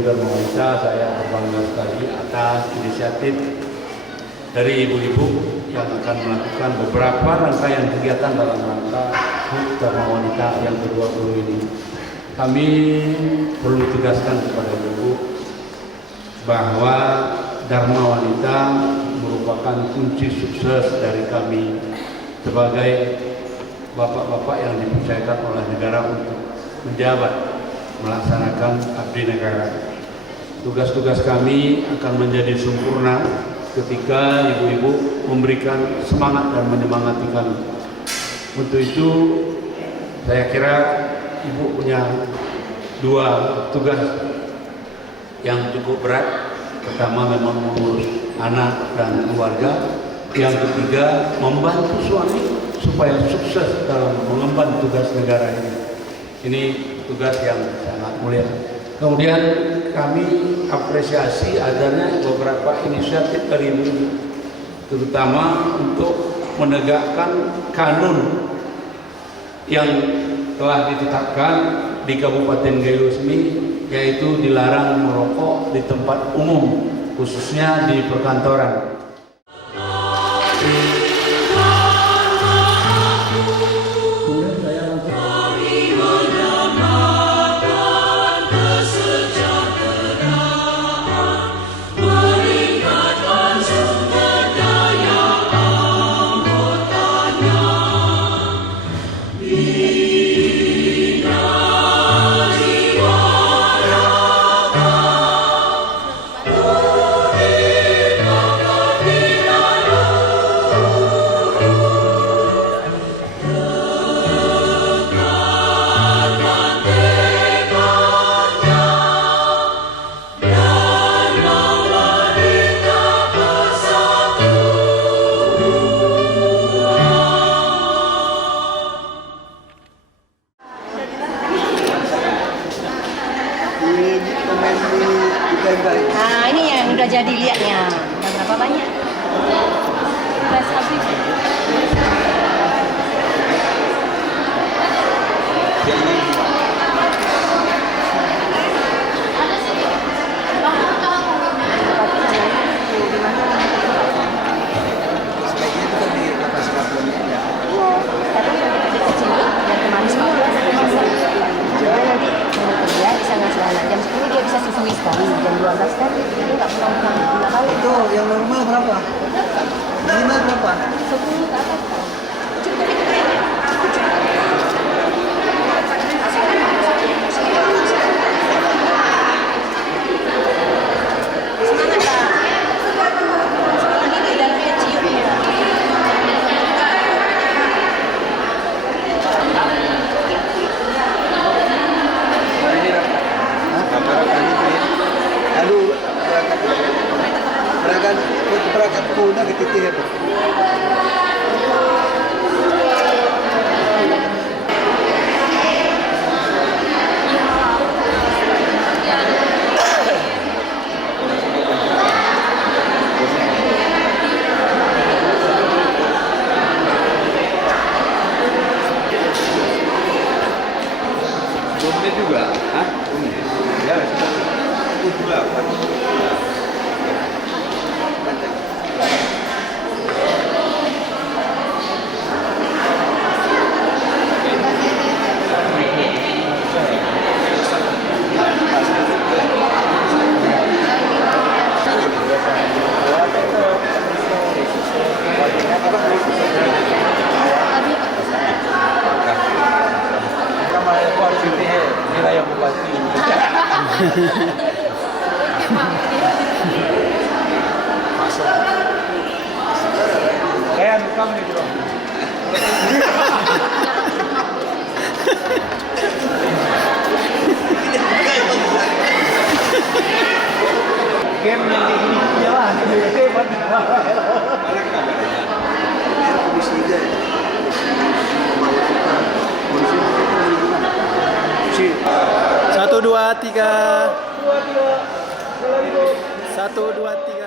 Ibu dan wanita, saya berbangga sekali atas inisiatif dari ibu-ibu yang akan melakukan beberapa rangkaian kegiatan dalam rangka HUT Dharma Wanita yang ke-20 ini. Kami perlu tegaskan kepada ibu bahwa Dharma Wanita merupakan kunci sukses dari kami sebagai bapak-bapak yang dipercayakan oleh negara untuk menjabat melaksanakan abdi negara. Tugas-tugas kami akan menjadi sempurna ketika ibu-ibu memberikan semangat dan menyemangati kami. Untuk itu saya kira ibu punya dua tugas yang cukup berat. Pertama memang mengurus anak dan keluarga. Yang ketiga membantu suami supaya sukses dalam mengemban tugas negara ini. Ini tugas yang sangat mulia. Kemudian kami apresiasi adanya beberapa inisiatif dari ibu, terutama untuk menegakkan kanun yang telah ditetapkan di Kabupaten Gayo Resmi, yaitu dilarang merokok di tempat umum, khususnya di perkantoran. Nah, ini yang udah jadi liatnya. Udah berapa banyak? Udah habis. Susui sekali, jam 12 kan dia nggak pulang kali. Itu yang normal berapa? Minimal berapa? 10 ke atas. Cukup itu kayaknya. Semangat Pak. Ini dalamnya cium ya. Berangkat kuda ke titik itu. Ini juga, ya, juga. Kayak kamu nih bro. Game yang ini jalan, Satu dua tiga. Satu dua tiga.